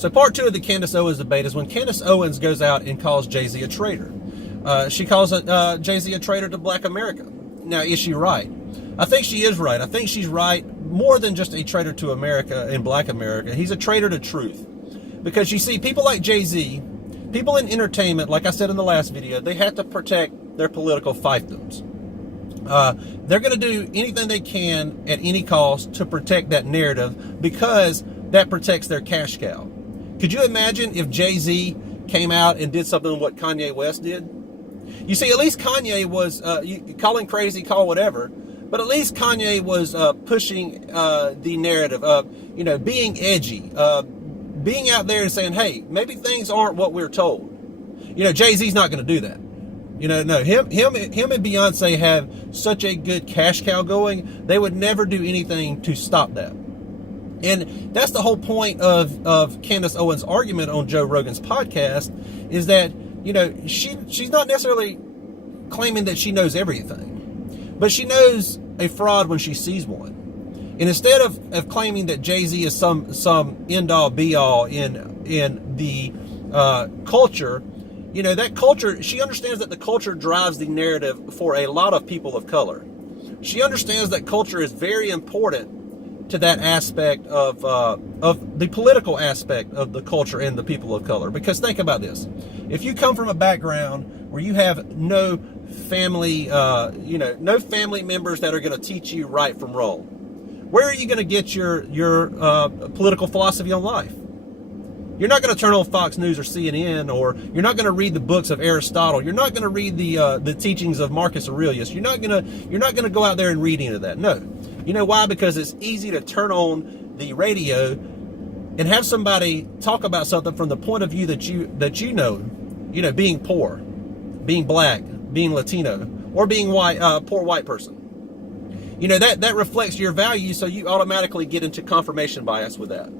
So part 2 of the Candace Owens debate is when Candace Owens goes out and calls Jay-Z a traitor. She calls Jay-Z a traitor to Black America. Now, is she right? I think she is right. I think she's right more than just a traitor to America and Black America. He's a traitor to truth. Because you see, people like Jay-Z, people in entertainment, like I said in the last video, they have to protect their political fiefdoms. They're going to do anything they can at any cost to protect that narrative because that protects their cash cow. Could you imagine if Jay-Z came out and did something what Kanye West did? You see, at least Kanye was, calling crazy, call whatever, but at least Kanye was pushing the narrative of, being edgy, being out there and saying, hey, maybe things aren't what we're told. Jay-Z's not going to do that. No, him and Beyonce have such a good cash cow going, they would never do anything to stop that. And that's the whole point of Candace Owens' argument on Joe Rogan's podcast, is that, she's not necessarily claiming that she knows everything, but she knows a fraud when she sees one. And instead of claiming that Jay-Z is some end-all be-all in the culture, that culture, she understands that the culture drives the narrative for a lot of people of color. She understands that culture is very important to that aspect of the political aspect of the culture and the people of color. Because think about this. If you come from a background where you have no family, no family members that are going to teach you right from wrong, where are you going to get your political philosophy on life? You're not going to turn on Fox News or CNN, or you're not going to read the books of Aristotle. You're not going to read the teachings of Marcus Aurelius. You're not going to go out there and read any of that. No. You know why? Because it's easy to turn on the radio and have somebody talk about something from the point of view that you know, being poor, being black, being Latino, or being white, poor white person. That reflects your value, so you automatically get into confirmation bias with that.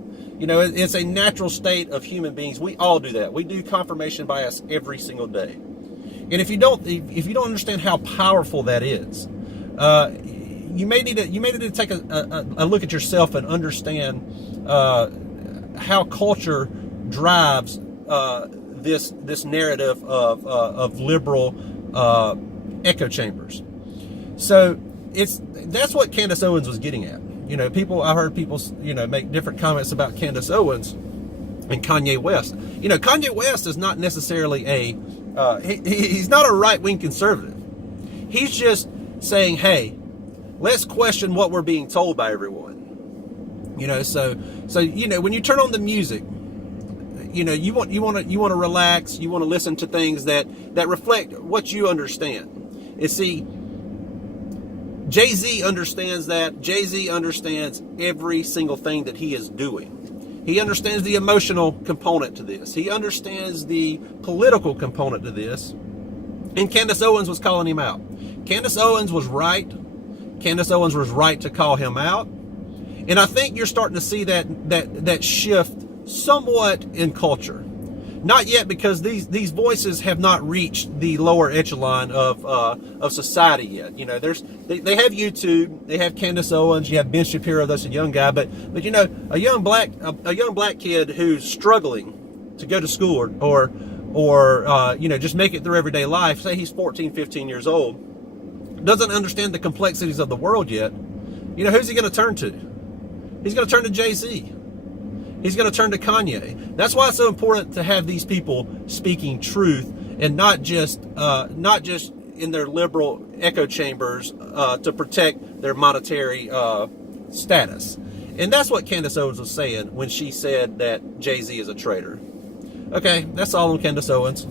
It's a natural state of human beings. We all do that. We do confirmation bias every single day. And if you don't understand how powerful that is, you may need to take a look at yourself and understand how culture drives this narrative of liberal echo chambers. So that's what Candace Owens was getting at. I heard people make different comments about Candace Owens and Kanye West. Kanye West is not necessarily he's not a right-wing conservative. He's just saying, hey, let's question what we're being told by everyone. So when you turn on the music, you want to relax, you want to listen to things that reflect what you understand. And see, Jay-Z understands that. Jay-Z understands every single thing that he is doing. He understands the emotional component to this. He understands the political component to this. And Candace Owens was calling him out. Candace Owens was right. Candace Owens was right to call him out. And I think you're starting to see that shift somewhat in culture. Not yet, because these voices have not reached the lower echelon of society yet. They have YouTube, they have Candace Owens, you have Ben Shapiro, that's a young guy, but a young black kid who's struggling to go to school or just make it through everyday life, say he's 14, 15 years old, doesn't understand the complexities of the world yet. Who's he going to turn to? He's going to turn to Jay-Z. He's going to turn to Kanye. That's why it's so important to have these people speaking truth, and not just in their liberal echo chambers to protect their monetary status. And that's what Candace Owens was saying when she said that Jay-Z is a traitor. Okay, that's all on Candace Owens.